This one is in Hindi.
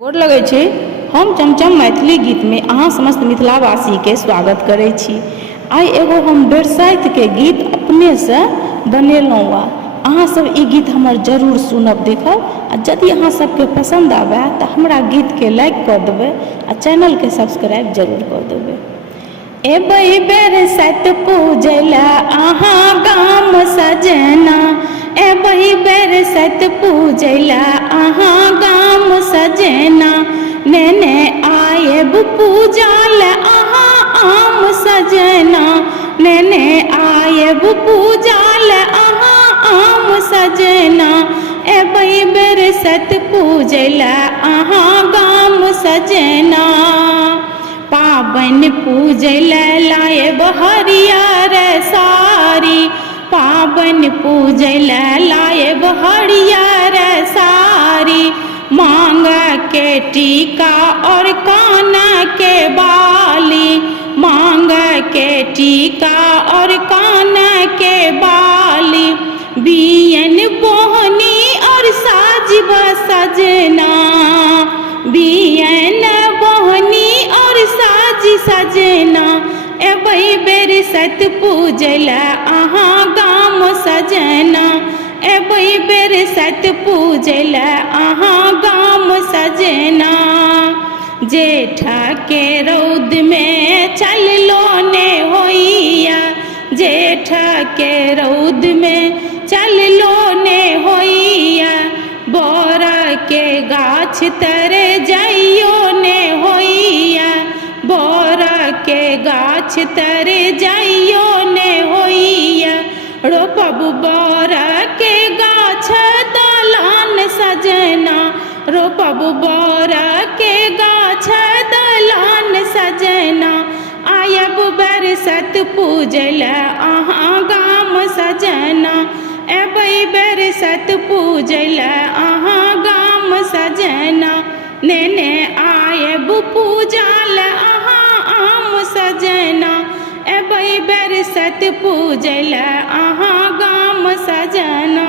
गोर लगै छी। हम चमचम मैथिली गीत में अहाँ समस्त मिथिलावासी के स्वागत करै छी। आई एगो हम बरसाइत के गीत अपने से बनेलहुँ आ अहाँ सब ई गीत हमर जरूर सुनब देखब आ यदि अहाँ सबके पसंद आवे तो हमरा गीत के लाइक कर देबै आ चैनल के सब्सक्राइब जरूर कर देबै। एबै बरसाइत पूजै ला अहाँ गाम सजना, एबै बरसाइत पूजै ला अहाँ गाम सजना, नेने आयब पूजा ला अहाँ आम सजना, नेने आयब पूजा ला अहाँ आम सजना, एबै बरसाइत पूजै ला अहाँ गाम सजना। पाबनि पूजै ला लायब हरियर साड़ी, पाबनि पूजै ला लायब हरियर साड़ी, मांग के टीका और कान के बाली, मांग के टीका और कान के बाली, बियन बोहनी और साजिब सजना, बियन बोहनी और साजी सजना, एबै बरसाइत पूजै ला अहाँ गाम सजना, एबै बरसाइत पूजै ला अहाँ गाम सजना। जेठ के रौद में चललो ने होइया, जेठ के रौद में चललो ने होइया, बोर के गाछ तर जाइयो ने होइया, बोर के गाछ तर जाइयो ने होइया, रोपब बोर के गाछ दलान सजना, रोपब बोर के गाछ दलान सजना, आयब बरसाइत पूजै ला अहाँ गाम सजना, एबै बरसाइत पूजै ला अहाँ गाम सजना, नेने आयब पूजा ला अहाँ आम सजना, एबै बरसाइत पूजै ला अहाँ गाम सजना।